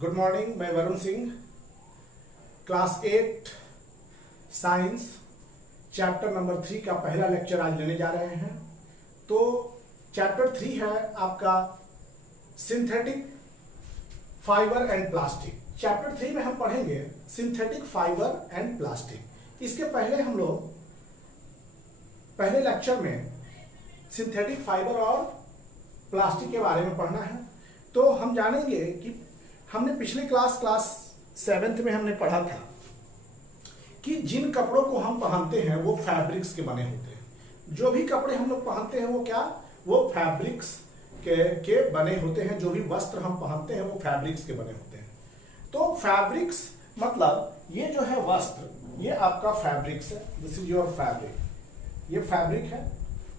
Good morning, मैं Varun Singh. Class 8 science chapter number 3 का पहला लेक्चर आज लेने जा रहे हैं। तो चैप्टर 3 है आपका synthetic fibre and plastic. Chapter 3 में हम पढ़ेंगे सिंथेटिक फाइबर एंड प्लास्टिक। इसके पहले हम लोग पहले लेक्चर में सिंथेटिक फाइबर और प्लास्टिक के बारे में पढ़ना है। तो हम जानेंगे कि हमने पिछले क्लास 7th में हमने पढ़ा था कि जिन कपड़ों को हम पहनते हैं वो फैब्रिक्स के बने होते हैं। जो भी कपड़े हम लोग पहनते हैं वो क्या, वो फैब्रिक्स के बने होते हैं। जो भी वस्त्र हम पहनते हैं वो फैब्रिक्स के बने होते हैं। तो फैब्रिक्स मतलब ये जो है वस्त्र, ये आपका फैब्रिक्स है। दिस इज योर फैब्रिक, ये फैब्रिक है।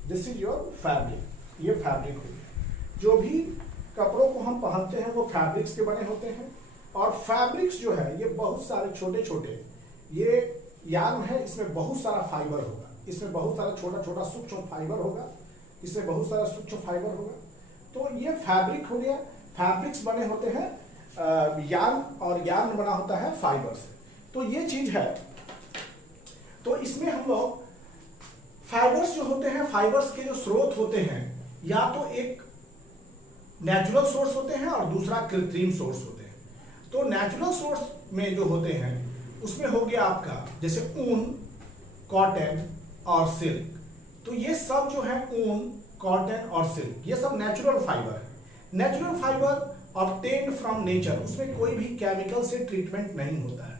दिस इज योर फैब्रिक, ये फैब्रिक हो गया। जो भी कपड़ों को हम पहनते हैं वो फैब्रिक्स के बने होते हैं। और फैब्रिक्स जो है ये बहुत सारे छोटे छोटे ये यार्न है, इसमें बहुत सारा फाइबर होगा, इसमें बहुत सारा छोटा छोटा सूक्ष्म फाइबर होगा, इसमें बहुत सारा सूक्ष्म फाइबर होगा। तो ये फैब्रिक हो गया। फैब्रिक्स बने होते हैं यार्न, और यार्न बना होता है फाइबर से। तो ये चीज है। तो इसमें हम लोग फाइबर्स जो होते हैं, फाइबर्स के जो स्रोत होते हैं, या तो एक नेचुरल सोर्स होते हैं और दूसरा कृत्रिम सोर्स होते हैं। तो नेचुरल सोर्स में जो होते हैं उसमें हो गया आपका जैसे ऊन, कॉटन और सिल्क। तो ये सब जो है ऊन, कॉटन और सिल्क, ये सब नेचुरल फाइबर है। Natural fibre obtained from nature, उसमें कोई भी केमिकल से ट्रीटमेंट नहीं होता है।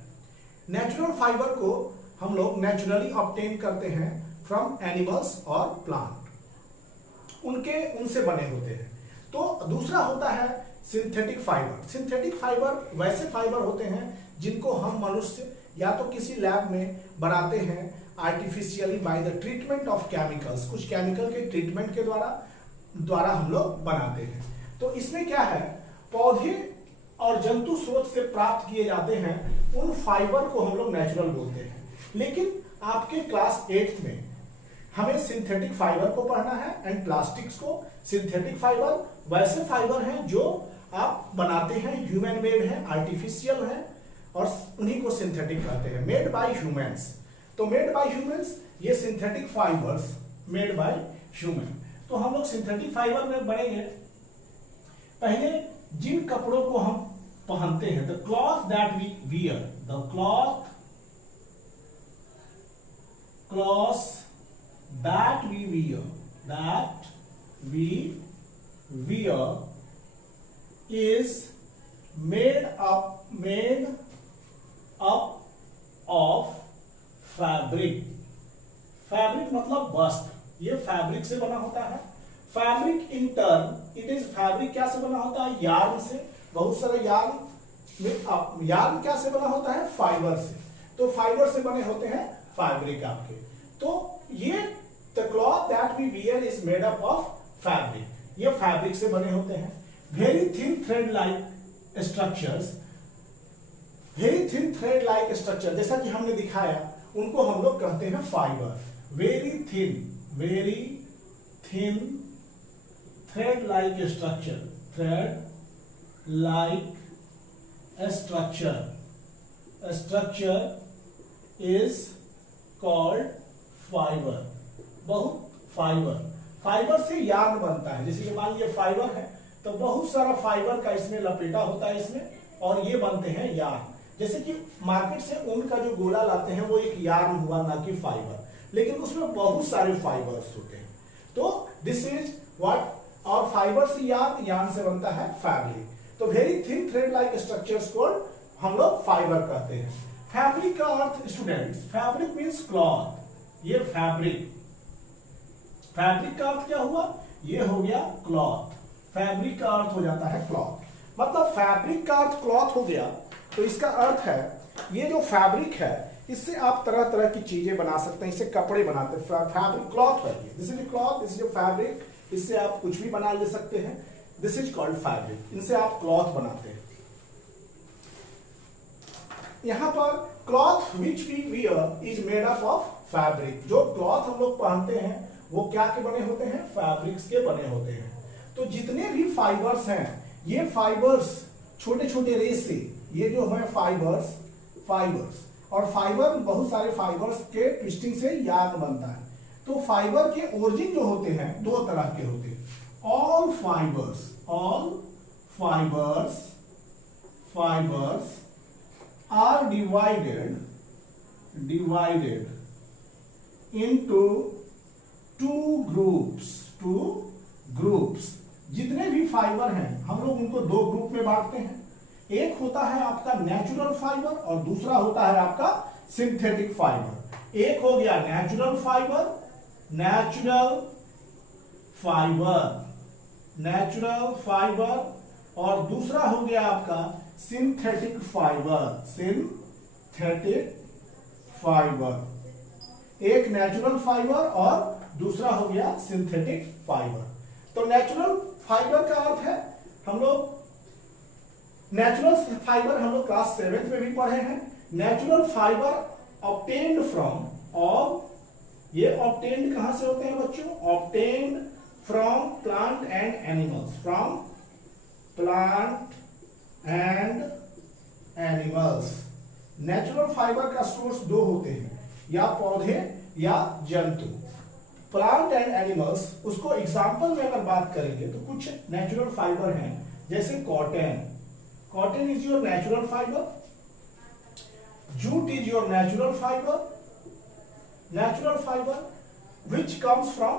नेचुरल फाइबर को हम लोग नेचुरली ऑब्टेन करते हैं फ्रॉम एनिमल्स और प्लांट, उनसे बने होते हैं। तो दूसरा होता है सिंथेटिक फाइबर। सिंथेटिक फाइबर वैसे फाइबर होते हैं जिनको हम मनुष्य या तो किसी लैब में बनाते हैं artificially by the treatment of chemicals, कुछ केमिकल के ट्रीटमेंट के द्वारा हम लोग बनाते हैं। तो इसमें क्या है, पौधे और जंतु स्रोत से प्राप्त किए जाते हैं उन फाइबर को हम लोग नेचुरल बोलते हैं। लेकिन आपके क्लास 8th में हमें सिंथेटिक फाइबर को पढ़ना है एंड प्लास्टिक्स को। सिंथेटिक फाइबर वैसे फाइबर हैं जो आप बनाते हैं, ह्यूमन मेड है, आर्टिफिशियल है, और उन्हीं को सिंथेटिक कहते हैं, मेड बाय ह्यूमंस। तो मेड बाय ह्यूमंस, ये synthetic fibres made by human. तो हम लोग सिंथेटिक फाइबर में बढ़ेंगे। पहले जिन कपड़ों को हम पहनते हैं, the cloth that we wear, the cloth that we wear is made up of fabric। Fabric मतलब वस्त्र, ये फैब्रिक से बना होता है। Fabric in turn it is, fabric क्या से बना होता है, यार्न से। बहुत सारे यार्न क्या से बना होता है, फाइबर से। तो फाइबर से बने होते हैं फैब्रिक आपके। तो ये the cloth that we wear is made up of fabric, ये फैब्रिक से बने होते हैं। Very thin thread like structures, very thin thread like structure, जैसा कि हमने दिखाया, उनको हम लोग कहते हैं fibre. Very thin thread like structure, thread like structure is called fibre. बहुत फाइबर से यार्न बनता है। जैसे ये मान लीजिए फाइबर है, तो बहुत सारा फाइबर का इसमें लपेटा होता है इसमें, और ये बनते हैं यार्न। जैसे कि मार्केट से ऊन का जो गोला लाते हैं वो एक यार्न हुआ, ना कि फाइबर, लेकिन उसमें बहुत सारे फाइबर्स होते हैं। तो दिस इज व्हाट, और फाइबर से यार्न से बनता है फैब्रिक। तो very thin thread like structures को हम लोग फाइबर कहते हैं। फैब्रिक का अर्थ स्टूडेंट्स, फैब्रिक मीन्स क्लॉथ, ये फैब्रिक का अर्थ क्या हुआ, ये हो गया क्लॉथ। फैब्रिक का अर्थ हो जाता है क्लॉथ, मतलब फैब्रिक का अर्थ क्लॉथ हो गया। तो इसका अर्थ है ये जो फैब्रिक है, इससे आप तरह तरह की चीजें बना सकते हैं, इससे कपड़े बनाते हैं। फैब्रिक क्लॉथ है, this is cloth, this is fabric. इससे आप कुछ भी बना ले सकते हैं, दिस इज कॉल्ड फैब्रिक। इनसे आप क्लॉथ बनाते हैं। यहां पर cloth which we wear is made up of fabric. जो क्लॉथ हम लोग पहनते हैं वो क्या के बने होते हैं, फैब्रिक्स के बने होते हैं। तो जितने भी फाइबर्स हैं, ये फाइबर्स छोटे छोटे रेस से, ये जो है फाइबर्स, और फाइबर बहुत सारे फाइबर्स के ट्विस्टिंग से यार्न बनता है। तो फाइबर के ओरिजिन जो होते हैं दो तरह के होते हैं। All fibres are divided into two groups. जितने भी फाइबर हैं हम लोग उनको दो ग्रुप में बांटते हैं। एक होता है आपका नेचुरल फाइबर और दूसरा होता है आपका सिंथेटिक फाइबर। एक हो गया नेचुरल फाइबर और दूसरा हो गया आपका सिंथेटिक फाइबर। एक नेचुरल फाइबर और दूसरा हो गया सिंथेटिक फाइबर। तो नेचुरल फाइबर का अर्थ है, हम लोग नेचुरल फाइबर हम लोग क्लास 7th में भी पढ़े हैं। नेचुरल फाइबर ऑब्टेन्ड फ्रॉम, और ये ऑब्टेन्ड कहां से होते हैं बच्चों? Obtained from plant and animals. Natural fibre का सोर्स दो होते हैं, या पौधे या जंतु। प्लांट एंड एनिमल्स, उसको एग्जाम्पल में अगर बात करेंगे तो कुछ नेचुरल फाइबर हैं, जैसे cotton is your natural fibre, jute is your natural fibre which comes from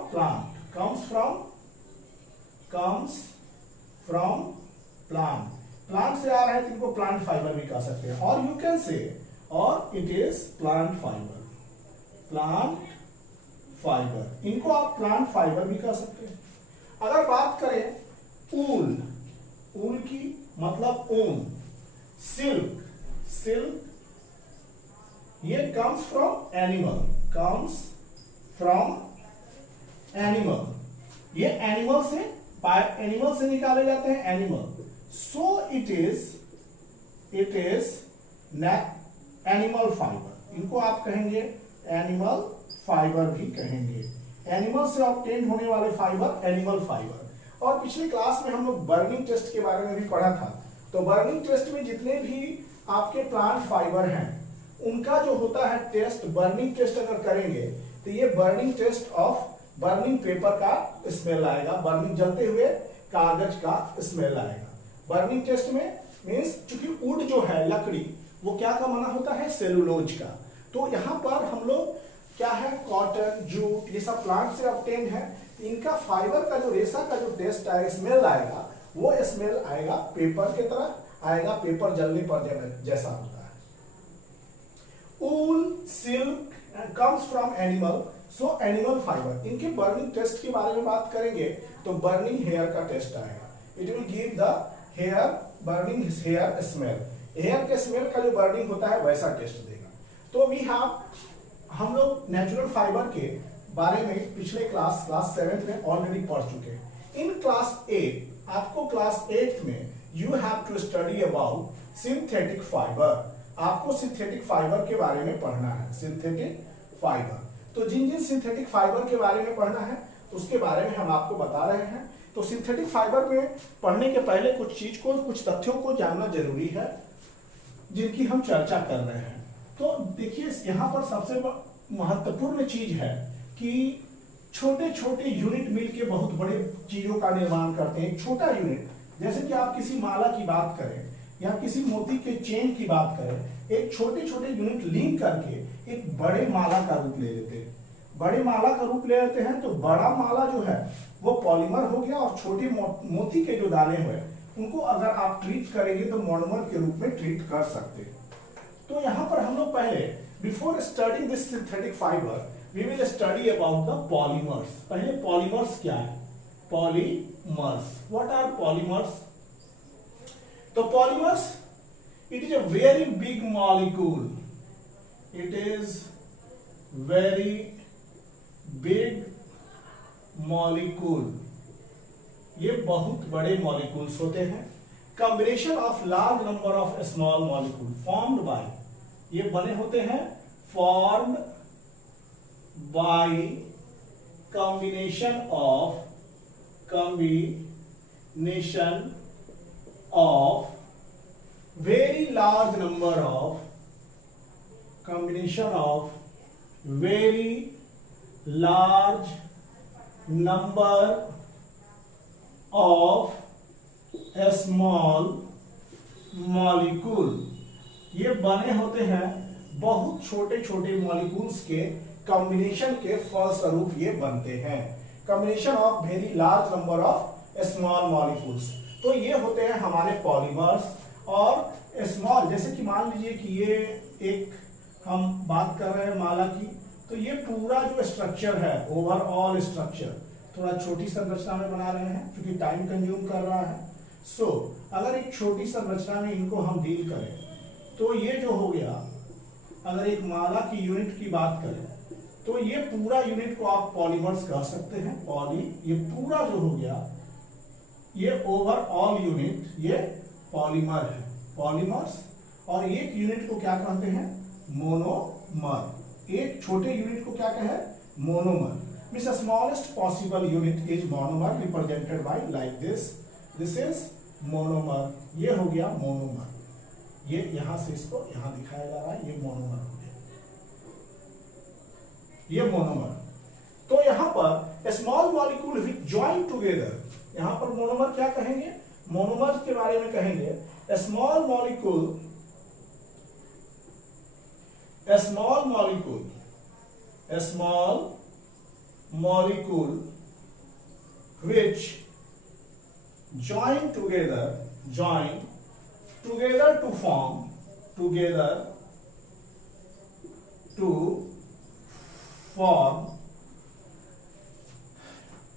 plant से आ रहे हैं, तो इनको प्लांट फाइबर भी कह सकते हैं। और यू कैन से, और इट इज प्लांट फाइबर, इनको आप प्लांट फाइबर भी कह सकते हैं। अगर बात करें ऊल की, मतलब ऊन। सिल्क ये कम्स फ्रॉम एनिमल, ये एनिमल से निकाले जाते हैं animal. So it is animal fibre, इनको आप कहेंगे एनिमल फाइबर भी कहेंगे। एनिमल से ऑब्टेन होने वाले फाइबर एनिमल फाइबर। और पिछले क्लास में हम लोग बर्निंग टेस्ट के बारे में भी पढ़ा था। तो बर्निंग टेस्ट में जितने भी आपके प्लांट फाइबर हैं उनका जो होता है टेस्ट, बर्निंग टेस्ट अगर करेंगे तो ये burning test of burning paper का स्मेल आएगा, बर्निंग जलते हुए कागज का स्मेल आएगा। बर्निंग टेस्ट में मीन्स चूंकि वुड जो है लकड़ी, वो क्या का बना होता है? सेलुलोज का। तो यहाँ पर हम लोग क्या है, कॉटन, जूट, ये सब प्लांट से ऑब्टेन है। इनका फाइबर का जो रेशा का जो टेस्ट आएगा, स्मेल आएगा, वो स्मेल आएगा पेपर के तरह आएगा, पेपर जलने पर जैसा होता है। Wool, silk comes from animal, so animal fibre. इनके बर्निंग टेस्ट के बारे में बात करेंगे तो बर्निंग हेयर का टेस्ट आएगा। It will give the hair burning hair smell. Hair के स्मेल का जो बर्निंग होता है वैसा टेस्ट देगा। तो हम लोग नेचुरल फाइबर के बारे में पिछले क्लास 7th में ऑलरेडी पढ़ चुके हैं। इन क्लास 8, आपको क्लास 8th में you have to study about synthetic fibre. आपको सिंथेटिक फाइबर के बारे में पढ़ना है, सिंथेटिक फाइबर। तो जिन सिंथेटिक फाइबर के बारे में पढ़ना है उसके बारे में हम आपको बता रहे हैं। तो सिंथेटिक फाइबर में पढ़ने के पहले कुछ तथ्यों को जानना जरूरी है जिनकी हम चर्चा कर रहे हैं। तो देखिए यहाँ पर सबसे महत्वपूर्ण चीज है कि छोटे छोटे यूनिट मिलके बहुत बड़े चीजों का निर्माण करते हैं। छोटा यूनिट, जैसे कि आप किसी माला की बात करें या किसी मोती के चेन की बात करें, एक छोटे छोटे यूनिट लिंक करके एक बड़े माला का रूप ले लेते हैं। बड़े माला का रूप ले लेते हैं तो बड़ा माला जो है वो पॉलीमर हो गया, और छोटे मोती के जो दाने हुए उनको अगर आप ट्रीट करेंगे तो मोनोमर के रूप में ट्रीट कर सकते हैं। तो यहाँ पर हम लोग पहले, before studying this synthetic fibre, we will study about the polymers. पहले पॉलीमर्स क्या है? Polymers, what are polymers? तो polymers, it is a very big molecule, it is very big molecule, ये बहुत बड़े मॉलिक्यूल्स होते हैं। Combination of large number of small molecule formed by, ये बने होते हैं formed by combination of very large number of combination of very large number of small molecule, ये बने होते हैं बहुत छोटे छोटे मॉलिक्यूल्स के कॉम्बिनेशन के फलस्वरूप ये बनते हैं। Combination of very large number of small molecules, तो ये होते हैं हमारे पॉलीमर्स। और स्मॉल, जैसे कि मान लीजिए कि ये एक हम बात कर रहे हैं माला की, तो ये पूरा जो स्ट्रक्चर है, ओवरऑल स्ट्रक्चर थोड़ा छोटी संरचना में बना रहे हैं क्योंकि टाइम कंज्यूम कर रहा है। सो अगर एक छोटी संरचना में इनको हम डील करें तो ये जो हो गया, अगर एक माला की यूनिट की बात करें तो ये पूरा यूनिट को आप पॉलीमर्स कह सकते हैं। पॉली, ये पूरा जो हो गया ये ओवरऑल यूनिट ये पॉलीमर है, पॉलीमर्स। और एक यूनिट को क्या कहते हैं? मोनोमर। एक छोटे यूनिट को क्या कहे? Monomer. Means smallest possible unit is monomer, represented by like this. This is monomer. ये हो गया मोनोमर। ये यहां से इसको यहां दिखाया जा रहा है, ये मोनोमर हो गया, ये मोनोमर। तो यहां पर small molecule which join together, यहां पर मोनोमर क्या कहेंगे? मोनोमर के बारे में कहेंगे small molecule, small molecule, small molecule which join together to form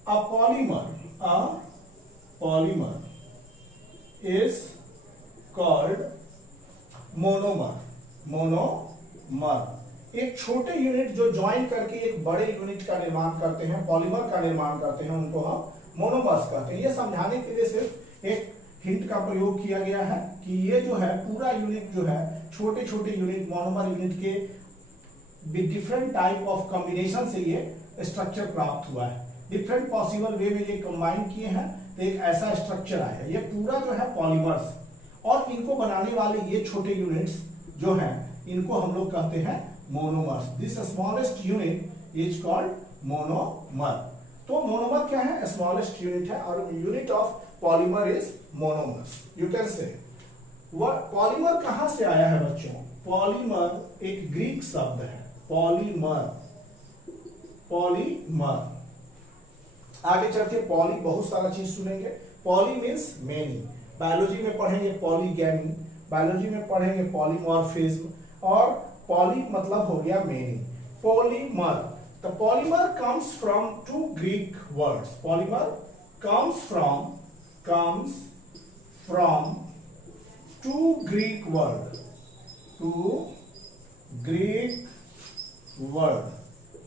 a polymer. A polymer is called monomer. Monomer एक छोटे यूनिट जो ज्वाइन करके एक बड़े यूनिट का निर्माण करते हैं, पॉलीमर का निर्माण करते हैं, उनको हम मोनोमर्स कहते हैं। ये समझाने के लिए सिर्फ एक हिंट का प्रयोग किया गया है कि ये जो है पूरा यूनिट जो है छोटे छोटे यूनिट, मोनोमर यूनिट के डिफरेंट टाइप ऑफ कॉम्बिनेशन से ये स्ट्रक्चर प्राप्त हुआ है। डिफरेंट पॉसिबल वे में ये कंबाइन किए हैं तो एक ऐसा स्ट्रक्चर आया। ये पूरा जो है पॉलीमर्स, और इनको बनाने वाले ये छोटे यूनिट्स जो हैं इनको हम लोग कहते हैं monomers. This smallest unit is called monomer. तो मोनोमर क्या है? स्मॉलेस्ट यूनिट है, और unit of polymer is monomers. You can say polymer कहां से आया है बच्चों? पॉलीमर एक ग्रीक शब्द है, पॉलीमर, पॉलीमर। आगे चल के पॉली बहुत सारा चीज सुनेंगे। पॉली मीन्स मेनी, बायोलॉजी में पढ़ेंगे पॉलीगैमी, बायोलॉजी में पढ़ेंगे पॉलीमॉर्फिज्म, और पॉली मतलब हो गया many. Polymer, the polymer comes from two Greek words. Polymer comes from two Greek word,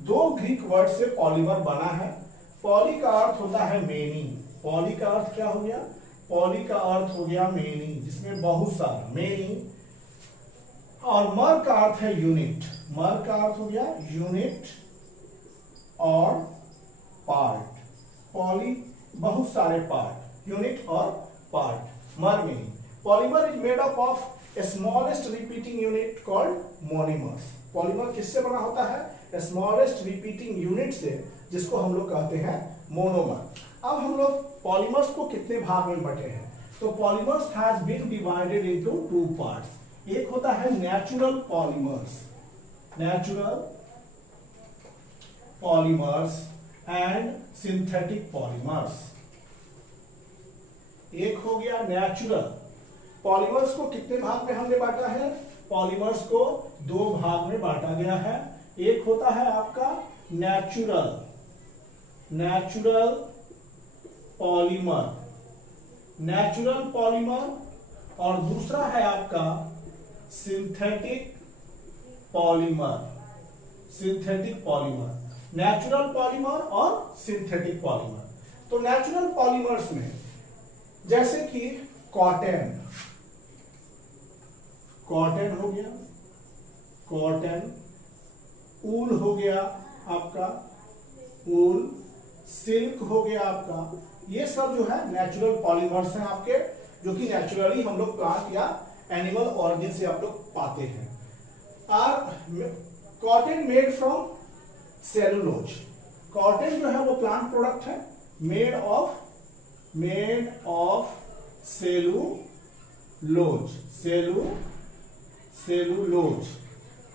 दो ग्रीक वर्ड से पॉलीमर बना है। पॉली का अर्थ होता है मेनी। पॉली का अर्थ क्या हो गया? पॉली का अर्थ हो गया मेनी, जिसमें बहुत सारा, मेनी। और मर का अर्थ है यूनिट। मर का अर्थ हो गया यूनिट और पार्ट। पॉली बहुत सारे पार्ट, यूनिट और पार्ट, मर में। Polymer is made up of smallest repeating unit called monomers. Polymer किससे बना होता है? स्मॉलेस्ट रिपीटिंग यूनिट से, जिसको हम लोग कहते हैं मोनोमर। अब हम लोग पॉलीमर्स को कितने भाग में बटे हैं? तो polymers has been divided into two parts. एक होता है natural polymers, natural polymers and synthetic polymers. एक हो गया नेचुरल। पॉलीमर्स को कितने भाग में हमने बांटा है? पॉलीमर्स को दो भाग में बांटा गया है। एक होता है आपका नेचुरल पॉलीमर, नेचुरल पॉलीमर, और दूसरा है आपका synthetic polymer, synthetic polymer. Natural polymer और सिंथेटिक पॉलीमर। तो नेचुरल पॉलीमर्स में जैसे कि कॉटन, कॉटन हो गया, कॉटन, ऊल हो गया आपका, ऊल, सिल्क हो गया आपका। ये सब जो है नेचुरल पॉलीमर्स हैं आपके, जो कि नेचुरली हम लोग प्लांट या एनिमल ऑरिजिन से आप लोग पाते हैं। Cotton made from cellulose, cotton जो है वो प्लांट प्रोडक्ट है, made of cellulose, cellulose.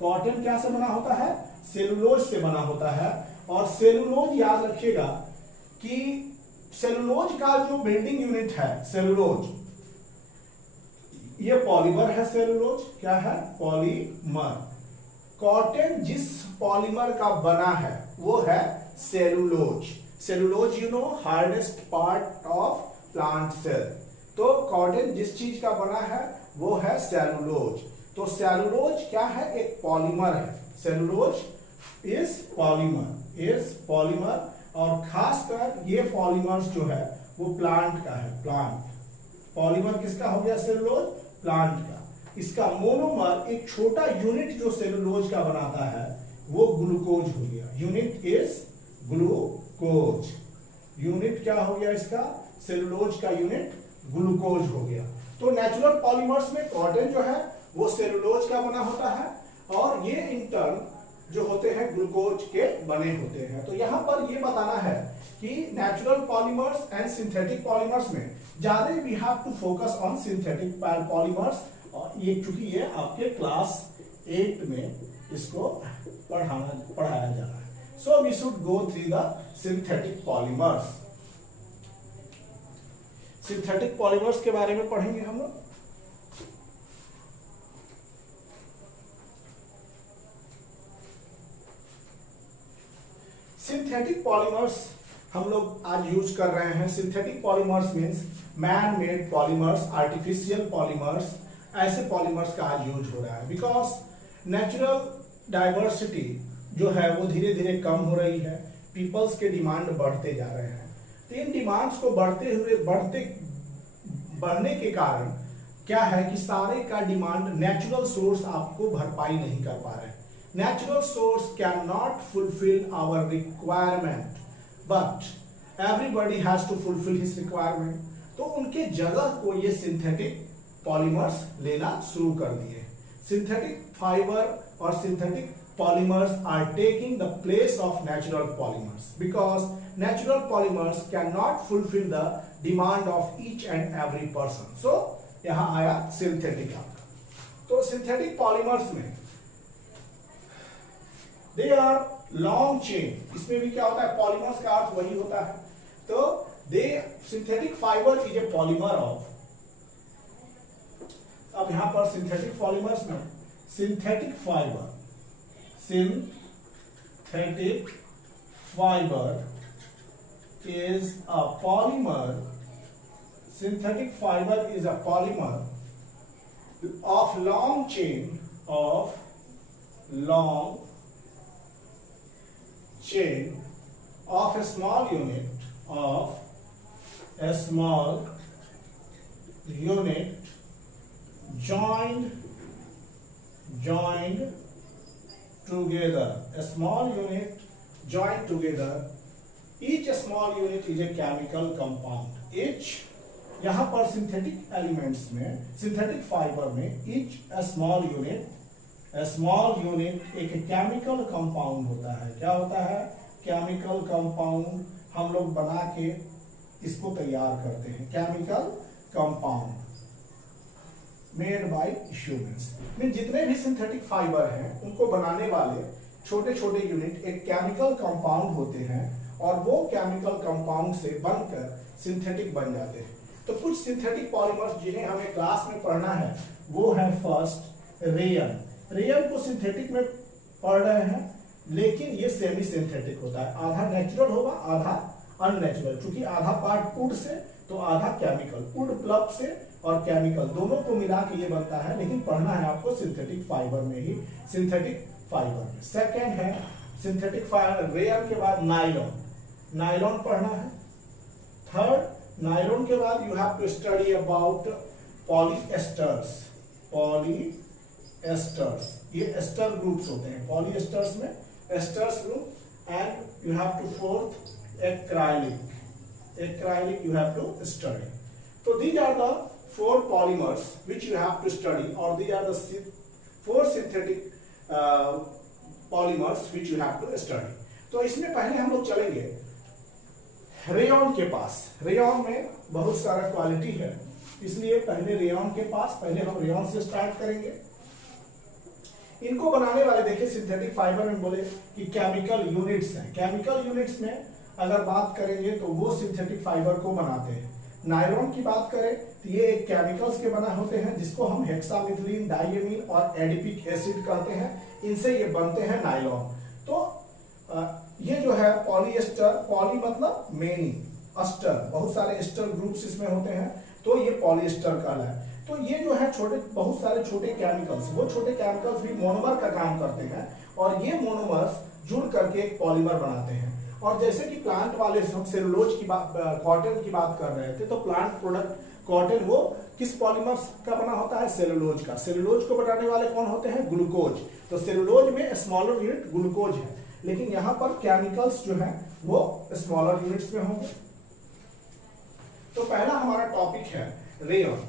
Cotton क्या से बना होता है? सेलुलोज से बना होता है। और सेलुलोज याद रखिएगा कि सेलुलोज का जो बिल्डिंग यूनिट है सेलुलोज, ये पॉलीमर है। सेलुलोज क्या है? पॉलीमर। कॉटन जिस पॉलीमर का बना है वो है cellulose. Cellulose you know hardest part of plant cell. तो कॉटन जिस चीज का बना है वो है सेलुलोज। तो सेलुलोज क्या है? एक पॉलीमर है। सेलुलोज इज पॉलीमर, और खासकर ये पॉलीमर्स जो है वो प्लांट का है। प्लांट पॉलीमर किसका हो गया? सेलुलोज, प्लांट का। इसका मोनोमर, एक छोटा यूनिट जो सेलुलोज का बनाता है वो ग्लूकोज हो गया। Unit is glucose. यूनिट क्या हो गया इसका? सेलुलोज का यूनिट ग्लूकोज हो गया। तो नेचुरल पॉलीमर्स में कॉटन जो है वो सेलुलोज का बना होता है, और ये इंटर्न जो होते हैं ग्लूकोज के बने होते हैं। तो यहां पर ये बताना है कि natural polymers and synthetic polymers में ज्यादा we have to focus on synthetic polymers. और ये चूंकि ये आपके क्लास 8 में इसको पढ़ाया जा रहा है। So we should go through the synthetic polymers. Synthetic polymers के बारे में पढ़ेंगे हम लोग। सिंथेटिक पॉलीमर्स हम लोग आज यूज कर रहे हैं। Synthetic polymers means man made polymers, artificial polymers, ऐसे पॉलीमर्स का आज यूज हो रहा है। बिकॉज नेचुरल डाइवर्सिटी जो है वो धीरे धीरे कम हो रही है, पीपल्स के डिमांड बढ़ते जा रहे हैं। तो इन डिमांड्स को बढ़ने के कारण क्या है कि सारे का डिमांड नेचुरल सोर्स आपको भरपाई नहीं कर पा रहे हैं। Natural source cannot fulfill our requirement, but everybody has to fulfill his requirement. तो उनके जगह को ये सिंथेटिक पॉलीमर्स लेना शुरू कर दिए। सिंथेटिक फाइबर और synthetic polymers are taking the place of natural polymers because natural polymers cannot fulfill the demand of each and every person. So यहाँ आया सिंथेटिक आपका। तो सिंथेटिक पॉलीमर्स में दे आर लॉन्ग चेन। इसमें भी क्या होता है? पॉलीमर्स का अर्थ वही होता है। तो they synthetic fibre is a polymer of. अब यहां पर सिंथेटिक पॉलीमर्स में synthetic fibre is a polymer. Synthetic fibre is a polymer of long chain of a small unit joined together. A small unit joined together. Each small unit is a chemical compound. Each यहां पर synthetic elements में, synthetic fibre में each a small unit एक chemical compound होता है। क्या होता है? केमिकल कंपाउंड हम लोग बना के इसको तैयार करते हैं। Chemical compound made by humans. जितने भी सिंथेटिक फाइबर हैं उनको बनाने वाले छोटे छोटे यूनिट एक केमिकल कंपाउंड होते हैं, और वो केमिकल कंपाउंड से बनकर सिंथेटिक बन जाते हैं। तो कुछ सिंथेटिक पॉलीमर्स जिन्हें हमें क्लास में पढ़ना है वो है फर्स्ट रेयन। रेयन को सिंथेटिक में पढ़ रहे हैं, लेकिन ये सेमी सिंथेटिक होता है। आधा नेचुरल होगा, आधा अननेचुरल। क्योंकि आधा पार्ट वुड से तो आधा केमिकल, वुड प्लग से और केमिकल दोनों को मिला के ये बनता है। लेकिन पढ़ना है आपको सिंथेटिक फाइबर में ही, सिंथेटिक फाइबर में। सेकेंड है सिंथेटिक फाइबर रेयन के बाद नायलॉन पढ़ना है। थर्ड, नायलॉन के बाद you have to study about polyesters. ये एस्टर ग्रुप्स होते हैं। पॉलीएस्टर्स में esters group, and you have to fourth acrylic you have to study. तो these are the four polymers which you have to study, or they are the four synthetic polymers which you have to study. तो इसमें पहले हम लोग चलेंगे rayon के पास। Rayon में बहुत सारा क्वालिटी है, इसलिए पहले रेयॉन के पास, पहले हम रेयॉन से स्टार्ट करेंगे। इनको बनाने वाले देखिए सिंथेटिक फाइबर में बोले कि केमिकल यूनिट्स हैं। केमिकल यूनिट्स में अगर बात करेंगे तो वो सिंथेटिक फाइबर को बनाते हैं। नायलॉन की बात करें तो ये एक केमिकल्स के बना होते हैं जिसको हम हेक्सामिथिलीन, डाइएमीन और एडिपिक एसिड कहते हैं। इनसे ये बनते हैं नायलॉन। तो ये जो है पॉलीएस्टर, पॉली मतलब मेनी, अस्टर, बहुत सारे एस्टर ग्रुप्स इसमें होते हैं, तो ये पॉलीएस्टर कहलाता है। तो ये जो है छोटे, बहुत सारे छोटे केमिकल्स, वो छोटे केमिकल्स भी मोनोमर का काम करते हैं और ये मोनोमर्स जुड़ करके एक पॉलीमर बनाते हैं। और जैसे कि प्लांट वाले हम सेलुलोज की बात, कॉटन की बात कर रहे थे, तो प्लांट प्रोडक्ट कॉटन वो किस पॉलीमर का बना होता है? सेलुलोज का। सेलुलोज को बनाने वाले कौन होते हैं? ग्लूकोज। तो सेलुलोज में स्मॉलर यूनिट ग्लूकोज है, लेकिन यहां पर केमिकल्स जो है वो स्मॉलर यूनिट्स में होंगे। तो पहला हमारा टॉपिक है रेयॉन।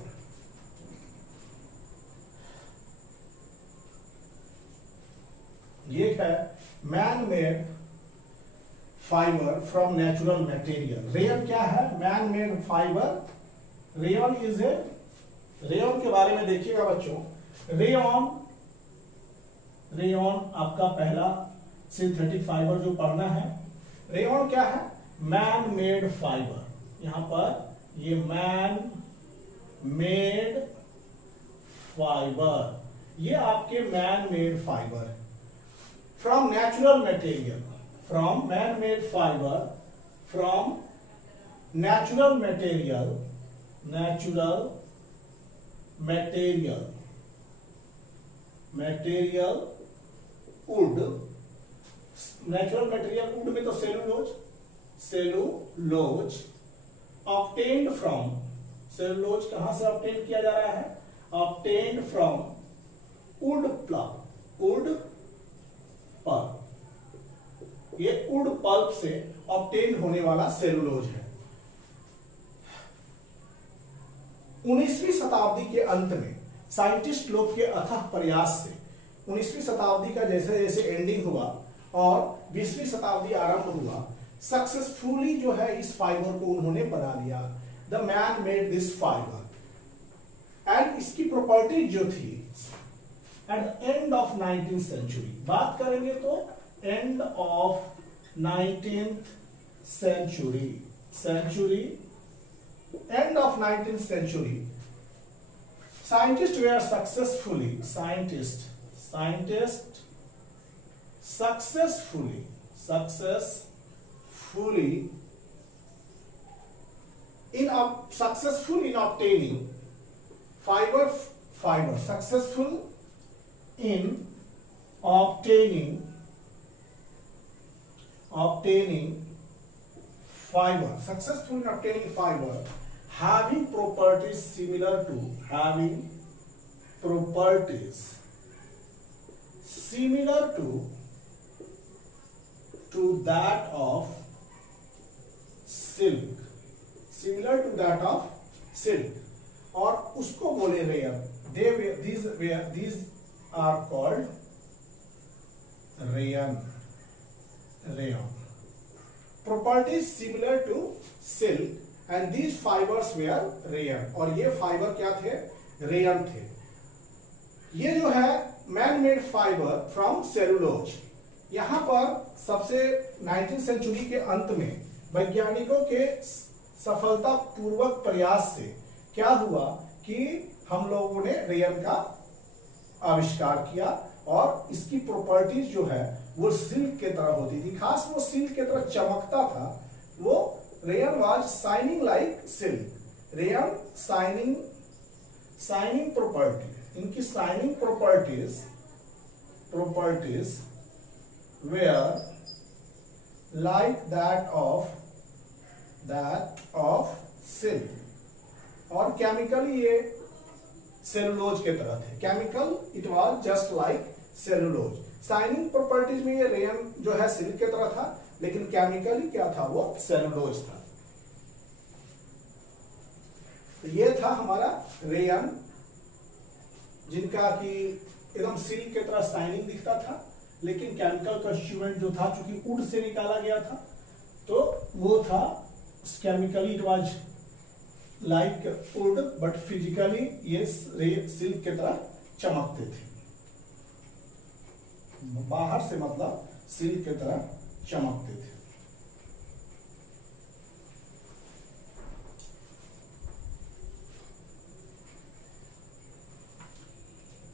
ये है man made fibre from natural material. Rayon क्या है? Man made fibre. Rayon is a, rayon के बारे में देखिएगा बच्चों। रेयन, रेयन आपका पहला सिंथेटिक फाइबर जो पढ़ना है। रेयन क्या है? Man made fibre. यहां पर ये मैन मेड फाइबर, ये आपके man made fibre from natural material, from man-made fiber from natural material, natural material, material wood, natural material wood में तो cellulose, cellulose obtained from, cellulose कहां से obtain किया जा रहा है? obtained from wood pulp, wood pulp, ये wood pulp से ऑब्टेन होने वाला सेलुलोज है। 19वीं शताब्दी के अंत में साइंटिस्ट लोग के अथक प्रयास से 19वीं शताब्दी का जैसे जैसे एंडिंग हुआ और 20वीं शताब्दी आरंभ हुआ, सक्सेसफुली जो है इस फाइबर को उन्होंने बना लिया। The man made this fibre and इसकी प्रॉपर्टी जो थी eight end of 19th century, बात करेंगे तो end of 19th century, end of 19th century, scientists were successfully, scientists successfully successful in obtaining fiber, successful in obtaining fiber, successful in obtaining fiber having properties similar to, having properties similar to that of silk, similar to that of silk, और उसको बोले rare. these are called rayon, properties similar to silk and these fibers were rayon, और ये fibre क्या थे? Rayon थे। ये जो है man made fibre from cellulose, यहां पर सबसे 19th सेंचुरी के अंत में वैज्ञानिकों के सफलता पूर्वक प्रयास से क्या हुआ कि हम लोगों ने रेयन का आविष्कार किया और इसकी प्रॉपर्टीज जो है वो सिल्क के तरह होती थी, खास वो सिल्क के तरह चमकता था। वो rayon was shining like silk. Rayon shining property, इनकी shining properties were like that of silk, और केमिकली ये सेलुलोज के तरह थे। Chemical it was just like cellulose. Shining properties में ये रेयन जो है सिल्क के तरह था, लेकिन केमिकली क्या था? वो सेलुलोज था। तो ये था हमारा रेयन, जिनका कि एकदम सिल्क की तरह शाइनिंग दिखता था, लेकिन केमिकल कंस्टिट्यूएंट जो था चूंकि वुड से निकाला गया था, तो वो था chemically it was like would, but physically ये सिल्क की तरह चमकते थे। बाहर से मतलब सिल्क की तरह चमकते थे।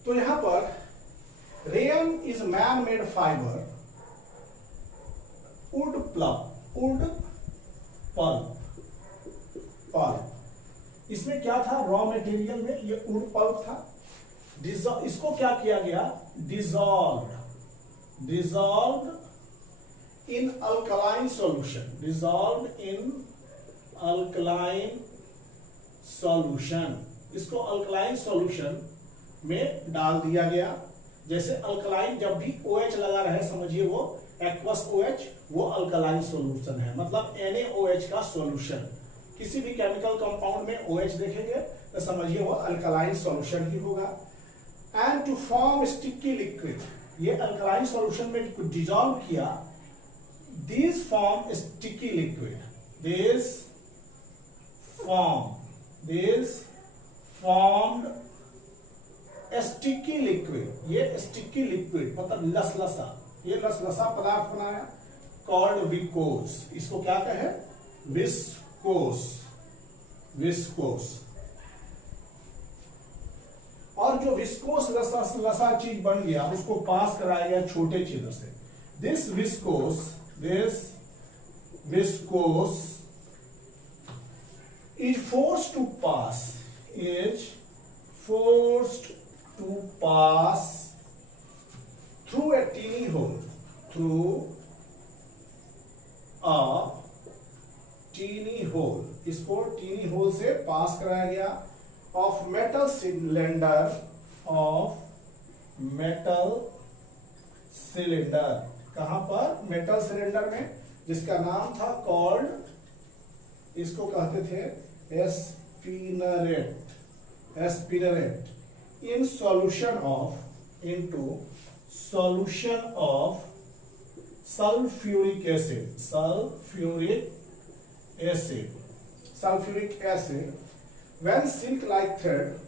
तो यहां पर rayon is man made fibre, wood pulp. इसमें क्या था, रॉ मटेरियल में ये वुड पल्प था। इसको क्या किया गया, डिजॉल्व्ड इन अल्कलाइन सॉल्यूशन, इसको अल्कलाइन सॉल्यूशन में डाल दिया गया। जैसे अल्कलाइन जब भी OH लगा रहे, समझिए वो एक्वस OH, वो अल्कलाइन सॉल्यूशन है, मतलब NaOH का सॉल्यूशन। किसी भी केमिकल कंपाउंड में OH देखेंगे तो समझिए वो अल्कलाइन सॉल्यूशन ही होगा। And to form sticky liquid, ये अल्कलाइन सॉल्यूशन में डिसॉल्व किया, this form sticky liquid, this formed sticky liquid, ये स्टिकी लिक्विड मतलब लसलसा, ये लसलसा पदार्थ बनाया, कॉल्ड विस्कोस। इसको क्या कहे, विस्कोस। और जो विस्कोस लसा चीज बन गया, उसको पास कराया गया छोटे छिद्र से। This viscose is forced to pass through a teeny hole, इसको टीनी होल से पास कराया गया, ऑफ मेटल सिलेंडर, कहां पर, मेटल सिलेंडर में, जिसका नाम था कॉल्ड, इसको कहते थे spinneret, in solution of sulfuric acid, when silk like thread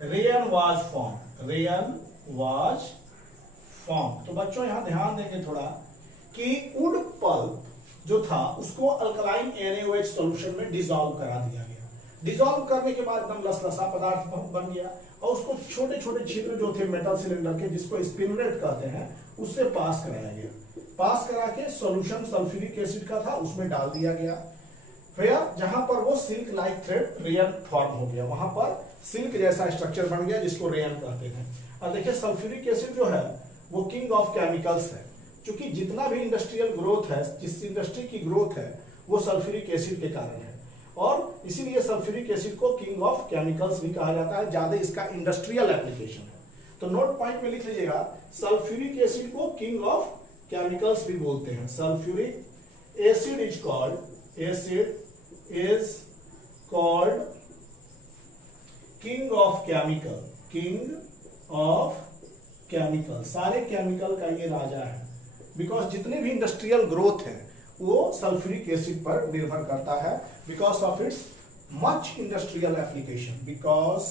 rayon was formed। तो बच्चों यहां ध्यान देंगे थोड़ा कि वुड पल्प जो था उसको अल्कलाइन NaOH सॉल्यूशन में डिसॉल्व करा दिया गया। डिसॉल्व करने के बाद एकदम लसलसा पदार्थ बन गया, और उसको छोटे छोटे छिद्र जो थे मेटल सिलेंडर के, जिसको स्पिनरेट कहते हैं, उससे पास कराया गया। पास करा के सॉल्यूशन सल्फ्यूरिक एसिड का था, उसमें डाल दिया गया। फिर जहां पर वो silk like thread rayon form हो गया, वहां पर सिल्क जैसा स्ट्रक्चर बन गया, जिसको रेयन कहते हैं। और देखिए सल्फ्यूरिक एसिड जो है वो किंग ऑफ केमिकल्स है, क्योंकि जितना भी इंडस्ट्रियल ग्रोथ है, जिस इंडस्ट्री की ग्रोथ है, वो सल्फ्यूरिक एसिड के कारण है, और इसीलिए सल्फ्यूरिक एसिड को किंग ऑफ केमिकल्स भी कहा जाता है। ज्यादा इसका इंडस्ट्रियल एप्लीकेशन है, तो नोट पॉइंट में लिख लीजिएगा, सल्फ्यूरिक एसिड को किंग ऑफ केमिकल्स भी बोलते हैं। Sulphuric acid is called king of chemical, सारे केमिकल का ये राजा है, बिकॉज जितने भी इंडस्ट्रियल ग्रोथ है वो सल्फ्यूरिक एसिड पर निर्भर करता है, because of its much industrial application, because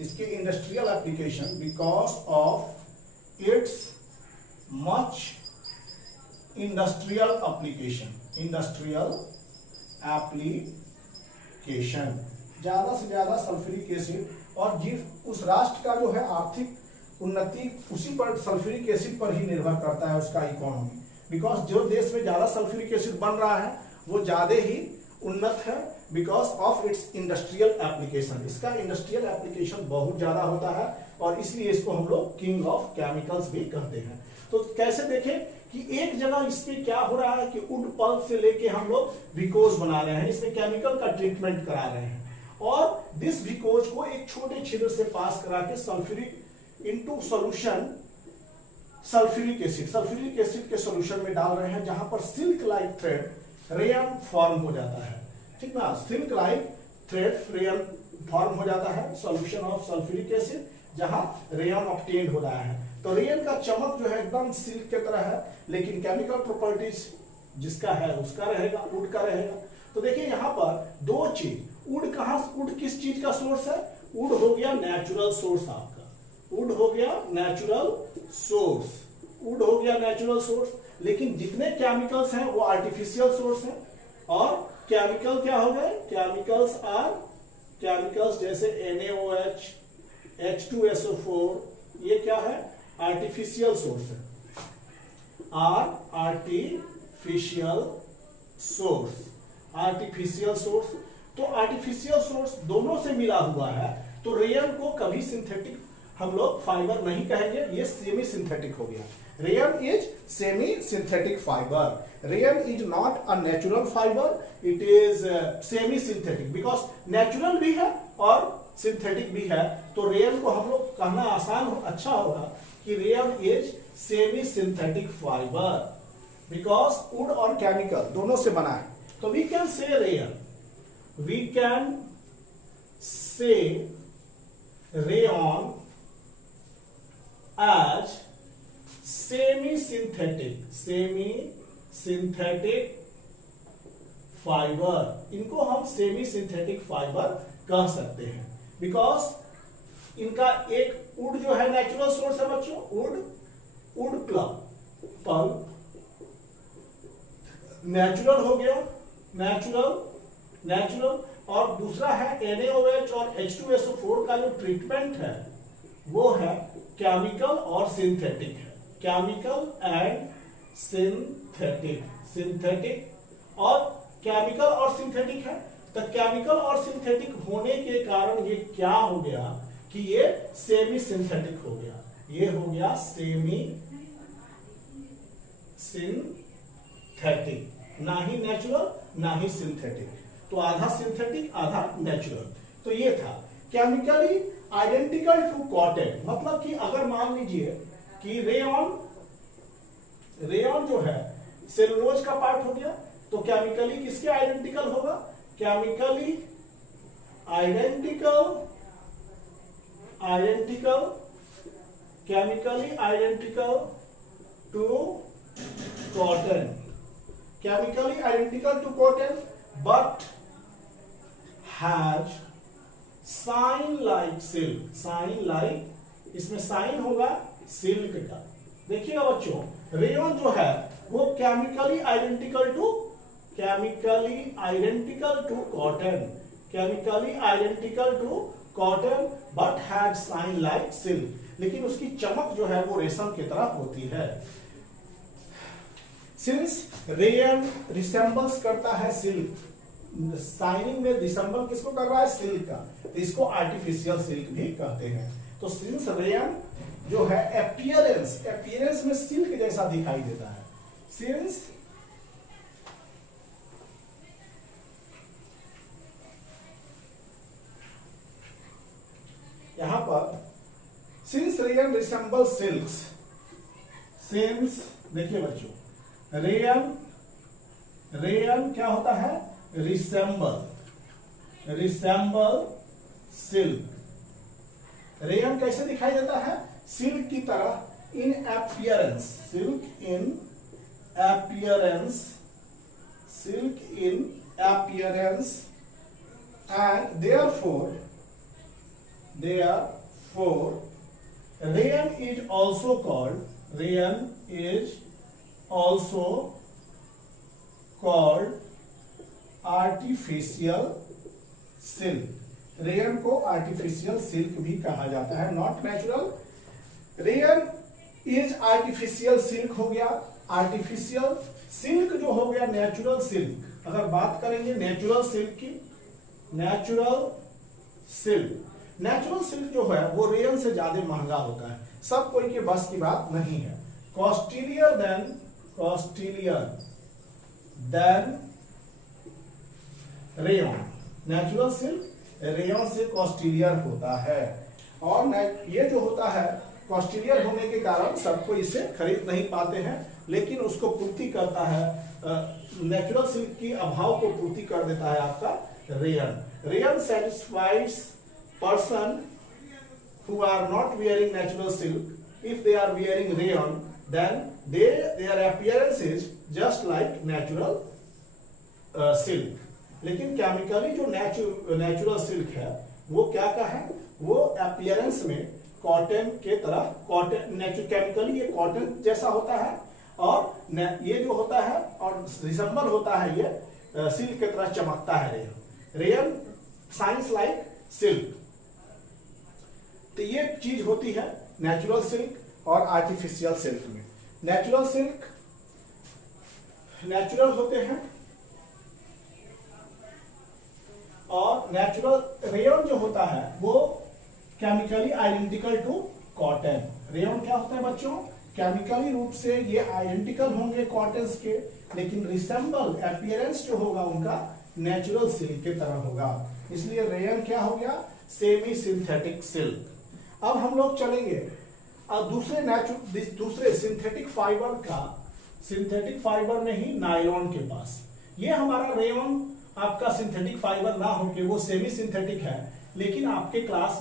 इसके industrial application, because of its much industrial application, ज्यादा से ज्यादा सल्फ्यूरिक एसिड, और जिस उस राष्ट्र का जो है आर्थिक उन्नति उसी पर सल्फ्यूरिक एसिड पर ही निर्भर करता है, उसका इकोनॉमी, बिकॉज जो देश में ज्यादा सल्फ्यूरिक एसिड बन रहा है वो ज्यादा ही उन्नत है, because of it's industrial application. इसका इंडस्ट्रियल एप्लीकेशन बहुत ज्यादा होता है, और इसलिए इसको हम लोग किंग ऑफ केमिकल्स भी कहते हैं। तो कैसे देखें कि एक जगह इसमें क्या हो रहा है कि वुड पल्प से लेके हम लोग विकोज बना रहे हैं, इसमें केमिकल का ट्रीटमेंट करा रहे हैं, और दिस विकोज को एक छोटे छिद्र से पास करा के sulphuric into solution sulphuric acid के सॉल्यूशन में डाल रहे हैं, जहां पर silk like thread rayon form हो जाता है, ठीक ना, silk like thread rayon form हो जाता है सॉल्यूशन ऑफ सल्फ्यूरिक एसिड, जहां रेयन ऑब्टेन हो रहा है। तो रेयन का चमक जो है एकदम सिल्क की तरह है, लेकिन केमिकल प्रॉपर्टीज जिसका है उसका रहेगा, वुड का रहेगा। तो देखिए यहाँ पर दो चीज, वुड किस चीज का सोर्स है? वुड हो गया नेचुरल सोर्स आपका, वुड हो गया नेचुरल सोर्स, वुड हो गया नेचुरल सोर्स, लेकिन जितने केमिकल्स हैं वो आर्टिफिशियल सोर्स है। और केमिकल क्या हो गए? केमिकल्स जैसे NaOH, H2SO4, ये क्या है? आर्टिफिशियल सोर्स है, आर्टिफिशियल सोर्स। तो आर्टिफिशियल सोर्स दोनों से मिला हुआ है, तो रेयन को कभी सिंथेटिक हम लोग फाइबर नहीं कहेंगे, ये सेमी सिंथेटिक हो गया। Rayon is semi synthetic fibre. Rayon is not a natural fibre, it is semi synthetic, because natural भी है और सिंथेटिक भी है। तो रेयन को हम लोग कहना अच्छा होगा कि rayon is semi synthetic fibre, because wood और केमिकल दोनों से बना है। तो we can say rayon, we can say rayon as semi-synthetic fibre. इनको हम सेमी सिंथेटिक फाइबर कह सकते हैं, बिकॉज इनका एक वुड जो है नेचुरल सोर्स है बच्चों, वुड पल्प नेचुरल हो गया, नेचुरल, और दूसरा है NaOH और H2SO4 का जो ट्रीटमेंट है वो है केमिकल और सिंथेटिक है, केमिकल एंड सिंथेटिक और केमिकल और सिंथेटिक है। तो केमिकल और सिंथेटिक होने के कारण ये क्या हो गया कि ये सेमी सिंथेटिक हो गया, ये हो गया सेमी सिंथेटिक, ना ही नेचुरल ना ही सिंथेटिक। तो आधा सिंथेटिक आधा नेचुरल। तो ये था केमिकली आइडेंटिकल टू कॉटन, मतलब कि अगर मान लीजिए कि रेयन जो है सेलुलोज का पार्ट हो गया, तो केमिकली किसके आइडेंटिकल होगा? Chemically identical to cotton, chemically identical to cotton but has shine like silk, इसमें साइन होगा सिल्क का। देखिएगा बच्चों, रेयन जो है वो chemically identical to cotton but had shine like silk, लेकिन उसकी चमक जो है वो रेशम की तरह होती है। सिंस रेयन रिसेंबल्स करता है सिल्क, शाइनिंग में रिसेंबल किसको कर रहा है? सिल्क का, तो इसको आर्टिफिशियल सिल्क भी कहते हैं। तो सिंस रेयन जो है अपीयरेंस में सिल्क जैसा दिखाई देता है, सिंस यहां पर since rayon resemble silks, since देखिए बच्चों, रेयन क्या होता है? Resemble silk. रेयन कैसे दिखाई देता है? सिल्क की तरह इन appearance, and therefore rayon is also called artificial silk। Rayon को आर्टिफिशियल सिल्क भी कहा जाता है, not natural. Rayon is artificial silk हो गया, आर्टिफिशियल सिल्क जो हो गया नेचुरल सिल्क। अगर बात करेंगे नेचुरल सिल्क की, नेचुरल सिल्क जो है वो रेयन से ज्यादा महंगा होता है, सब कोई के बस की बात नहीं है। Costlier then rayon, natural silk rayon से कॉस्टलियर होता है। और ये जो होता है कॉस्टिलियर होने के कारण सबको इसे खरीद नहीं पाते हैं, लेकिन उसको पूर्ति करता है, नेचुरल सिल्क की अभाव को पूर्ति कर देता है आपका rayon. Rayon satisfies person who are not wearing natural silk. If they are wearing rayon, then their appearance is just like natural silk. लेकिन केमिकली जो नेचुरल सिल्क है वो क्या का है, वो अपीयरेंस में कॉटन के तरह, कॉटन केमिकली ये कॉटन जैसा होता है, और ये जो होता है और रिसेंबल होता है ये सिल्क की तरह चमकता है rayon. Rayon shines like silk. तो ये चीज होती है नेचुरल सिल्क और आर्टिफिशियल सिल्क में। नेचुरल सिल्क नेचुरल होते हैं, और नेचुरल रेयन जो होता है वो chemically identical to cotton. Rayon क्या होता है बच्चों, केमिकली रूप से ये आइडेंटिकल होंगे कॉटन के, लेकिन रिसेंबल अपीयरेंस जो होगा उनका नेचुरल सिल्क की तरह होगा, इसलिए रेयन क्या हो गया, सेमी सिंथेटिक सिल्क। अब हम लोग चलेंगे दूसरे सिंथेटिक फाइबर का, सिंथेटिक फाइबर में ही नायलॉन के पास। ये हमारा रेयन आपका सिंथेटिक फाइबर ना होके वो सेमी सिंथेटिक है, लेकिन आपके क्लास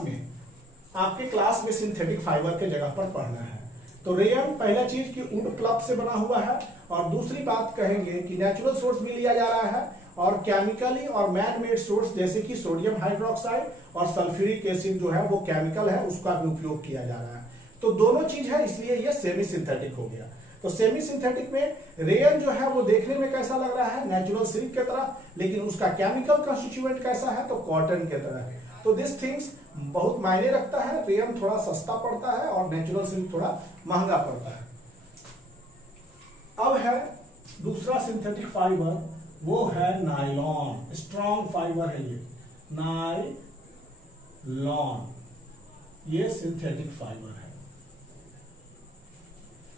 में सिंथेटिक फाइबर के जगह पर पढ़ना है। तो रेयन पहला चीज कि वुड प्लप से बना हुआ है, और दूसरी बात कहेंगे कि नेचुरल सोर्स भी लिया जा रहा है, और केमिकली और मैन मेड सोर्स जैसे कि सोडियम हाइड्रोक्साइड और सल्फ्यूरिक एसिड जो है वो केमिकल है, उसका भी उपयोग किया जा रहा है। तो दोनों चीज है, इसलिए ये सेमी सिंथेटिक हो गया। तो सेमी सिंथेटिक में रेयन जो है वो देखने में कैसा लग रहा है, नेचुरल सिल्क की तरह, लेकिन उसका केमिकल कंस्टिट्यूएंट कैसा है, तो कॉटन की तरह है। तो दिस थिंग्स बहुत मायने रखता है। रेयन थोड़ा सस्ता पड़ता है और नेचुरल सिल्क थोड़ा महंगा पड़ता है। अब है दूसरा सिंथेटिक फाइबर, वो है नायलॉन। स्ट्रॉन्ग फाइबर है ये नायलॉन, ये सिंथेटिक फाइबर है।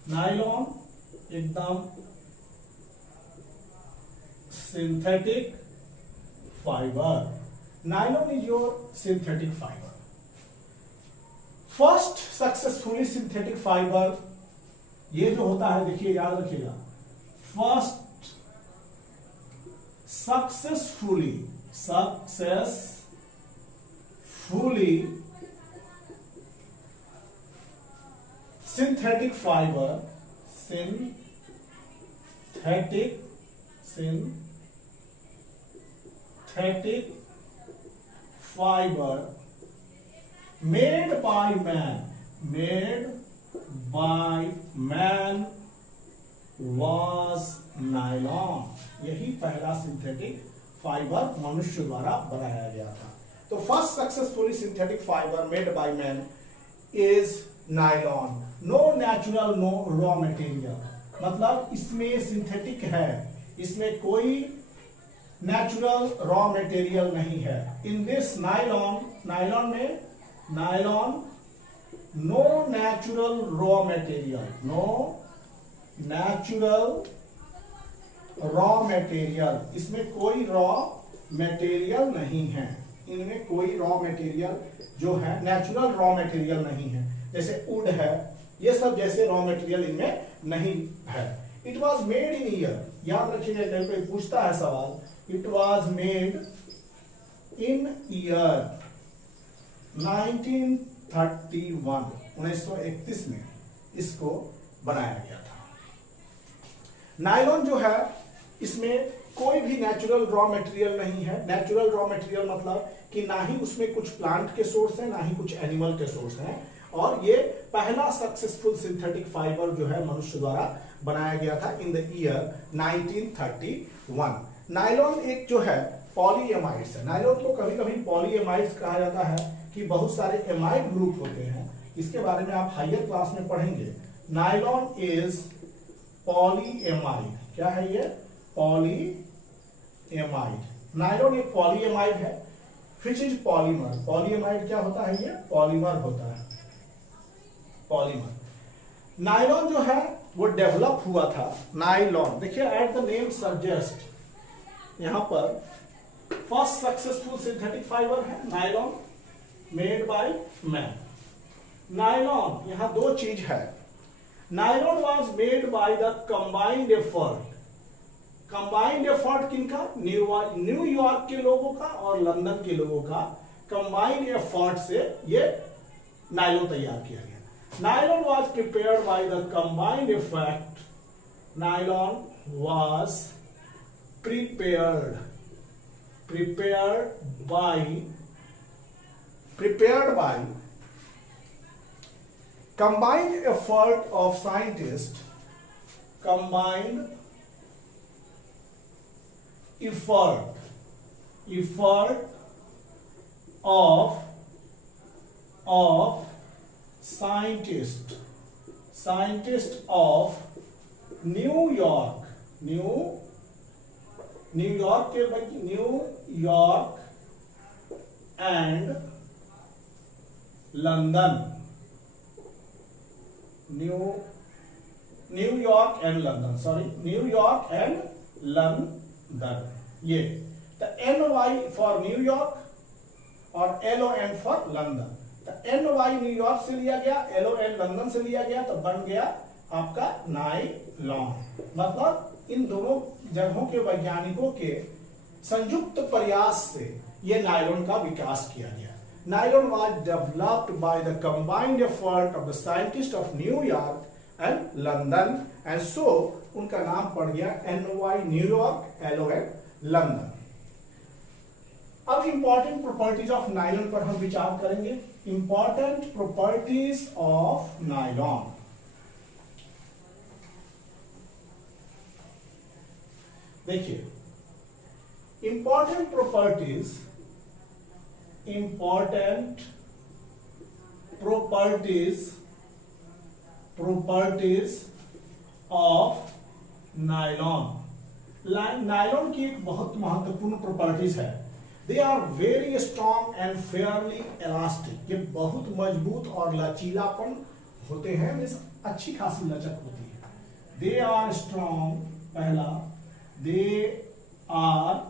नायलॉन एकदम synthetic fibre. Nylon is your synthetic fibre. First successfully synthetic fibre ये जो होता है, देखिए याद रखिएगा, first successfully synthetic fibre, synthetic fiber made by man was nylon। यही पहला सिंथेटिक फाइबर मनुष्य द्वारा बनाया गया था। तो first successfully synthetic fibre made by man is nylon. No natural, no raw material, मतलब इसमें सिंथेटिक है, इसमें कोई नेचुरल रॉ मटेरियल नहीं है। इन दिस नायलॉन में no natural raw material, no natural raw material, इसमें कोई रॉ मटेरियल नहीं है। इनमें कोई रॉ मटेरियल जो है नेचुरल रॉ मटेरियल नहीं है, जैसे वुड है, ये सब जैसे रॉ मटेरियल इनमें नहीं है। It was made in year, याद रखिएगा कहीं कोई पूछता है सवाल, it was made in year 1931 में इसको बनाया गया था। नायलॉन जो है इसमें कोई भी नेचुरल रॉ मटेरियल नहीं है। नेचुरल रॉ मटेरियल मतलब कि ना ही उसमें कुछ प्लांट के सोर्स हैं, ना ही कुछ एनिमल के सोर्स हैं, और ये पहला सक्सेसफुल सिंथेटिक फाइबर जो है मनुष्य द्वारा बनाया गया था इन द ईयर 1931। नायलॉन एक जो है पॉलीएमाइड्स है। नायलॉन को कभी कभी पॉलीएमाइड्स कहा जाता है कि बहुत सारे एमाइड ग्रुप होते हैं, इसके बारे में आप हायर क्लास में पढ़ेंगे। Nylon is polyamide. क्या है ये? पॉलीएमाइड। नायलॉन एक पॉलीएमाइड है, विच इज पॉलीमर। पॉलीएमाइड क्या होता है? ये पॉलीमर होता है, पॉलीमर। नायलॉन जो है वो डेवलप हुआ था। नायलॉन देखिए एट द नेम सजेस्ट, यहां पर फर्स्ट सक्सेसफुल सिंथेटिक फाइबर है nylon, made by man. Nylon, यहां दो चीज है। Nylon was made by the combined effort. Combined effort किनका? न्यूयॉर्क के लोगों का और लंदन के लोगों का कंबाइंड एफर्ट से ये नायलॉन तैयार किया गया। Nylon was prepared by the combined effort. Nylon was prepared by combined effort of scientists, combined effort of scientists of New York and London. New York and London. ये द NY फॉर न्यूयॉर्क और LON for London. तो NY New York से लिया गया, LON London से लिया गया, तो बन गया आपका नायलॉन। मतलब इन दोनों जगहों के वैज्ञानिकों के संयुक्त प्रयास से यह नायलॉन का विकास किया गया। Nylon was developed by the combined effort of the scientist of New York and London and so उनका नाम पड़ गया NY न्यूयॉर्क, LON लंदन। अब इंपॉर्टेंट प्रॉपर्टीज ऑफ नायलॉन पर हम विचार करेंगे। Important properties of nylon. देखिए, important properties of nylon. Nylon की एक बहुत महत्वपूर्ण प्रॉपर्टीज है। They are very strong and fairly elastic. ये बहुत मजबूत और लचीलापन होते हैं, मीन्स अच्छी खासी लचक होती है। दे आर स्ट्रॉन्ग, पहला दे आर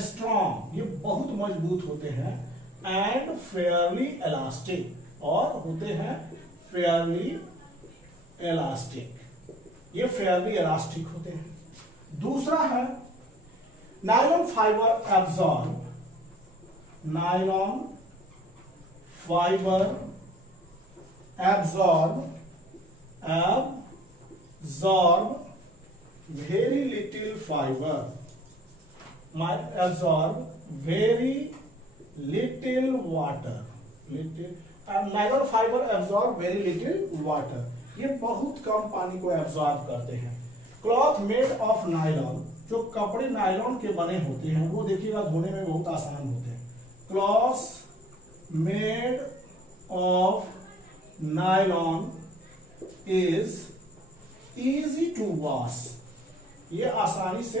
स्ट्रॉन्ग, ये बहुत मजबूत होते हैं, एंड फेयरली इलास्टिक, और होते हैं फेयरली इलास्टिक, ये फेयरली इलास्टिक होते हैं। दूसरा है nylon fibre absorb, nylon fibre absorb very little fiber, absorb very little water, nylon fibre absorb very little water, ये बहुत कम पानी को एब्जॉर्ब करते हैं। क्लॉथ मेड ऑफ नायलॉन, जो कपड़े नायलॉन के बने होते हैं वो देखिएगा धोने में बहुत आसान होते हैं। Cloth made of nylon is easy to wash, ये आसानी से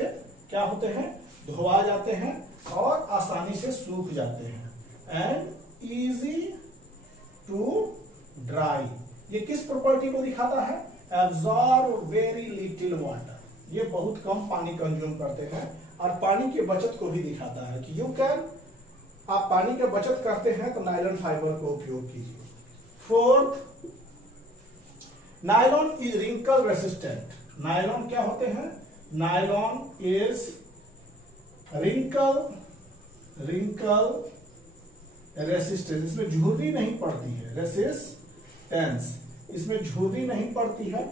क्या होते हैं, धोआ जाते हैं और आसानी से सूख जाते हैं। एंड इजी टू ड्राई, ये किस प्रॉपर्टी को दिखाता है? एब्जॉर्ब वेरी लिटिल वाटर, ये बहुत कम पानी कंज्यूम करते हैं और पानी की बचत को भी दिखाता है कि आप पानी की बचत करते हैं तो नायलॉन फाइबर को उपयोग कीजिए। Fourth, nylon is wrinkle resistant. Nylon क्या होते हैं? नायलॉन इज रिंकल रेसिस्टेंस, इसमें झुर्री नहीं पड़ती है, रेसिस्टेंस, इसमें झुर्री नहीं पड़ती है।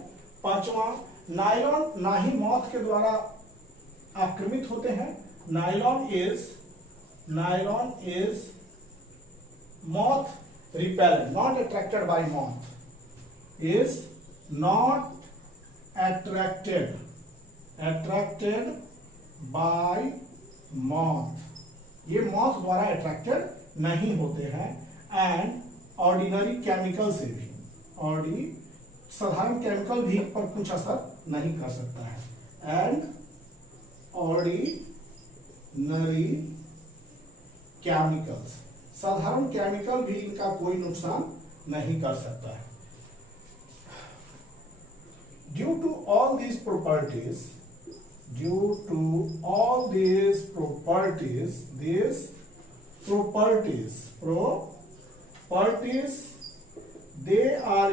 पांचवा, नायलॉन ना ही मौत के द्वारा आक्रमित होते हैं। Nylon is moth repellent, not attracted by moth, is not attracted by moth, ये मॉथ द्वारा अट्रैक्टेड नहीं होते हैं। एंड ऑर्डिनरी केमिकल से भी, साधारण केमिकल भी पर कुछ असर नहीं कर सकता है। एंड ऑर्डिनरी केमिकल्स, साधारण केमिकल भी इनका कोई नुकसान नहीं कर सकता है। Due to all these properties, they are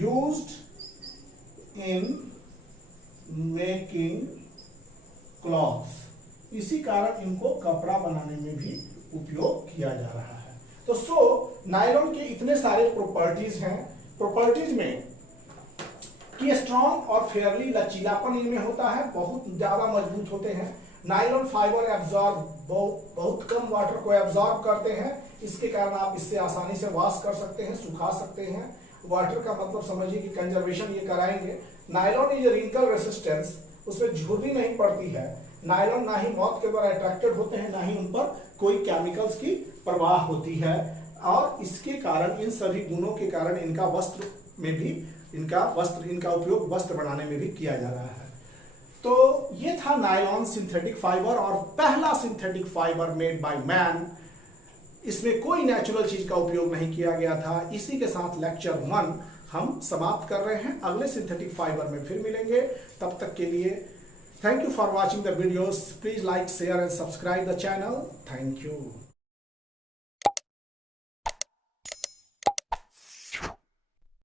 used in making clothes. इसी कारण इनको कपड़ा बनाने में भी उपयोग किया जा रहा है। तो नायलॉन के इतने सारे प्रॉपर्टीज हैं। प्रॉपर्टीज में कि स्ट्रॉन्ग और फेयरली लचीलापन इनमें होता है, बहुत ज्यादा मजबूत होते हैं। नायलॉन फाइबर एब्जॉर्ब बहुत कम वाटर को एब्जॉर्ब करते हैं, इसके कारण आप इससे आसानी से वॉश कर सकते हैं, सुखा सकते हैं। वाटर का मतलब समझिए कि कंजर्वेशन ये कराएंगे। नायलॉन इज रिंकल रेसिस्टेंस, उसमें झुर्री नहीं पड़ती है। नायलॉन ना ही मौत के द्वारा अट्रैक्टेड होते हैं, ना ही उन पर कोई केमिकल्स की प्रवाह होती है। और इसके कारण, इन सभी गुणों के कारण इनका वस्त्र में भी इनका उपयोग वस्त्र बनाने में भी किया जा रहा है। तो ये था नायलॉन सिंथेटिक फाइबर, और पहला synthetic fibre made by man. इसमें कोई नेचुरल चीज का उपयोग नहीं किया गया था। इसी के साथ लेक्चर 1 हम समाप्त कर रहे हैं। अगले सिंथेटिक फाइबर में फिर मिलेंगे। तब तक के लिए thank you for watching the videos. Please like, share and subscribe the channel. Thank you.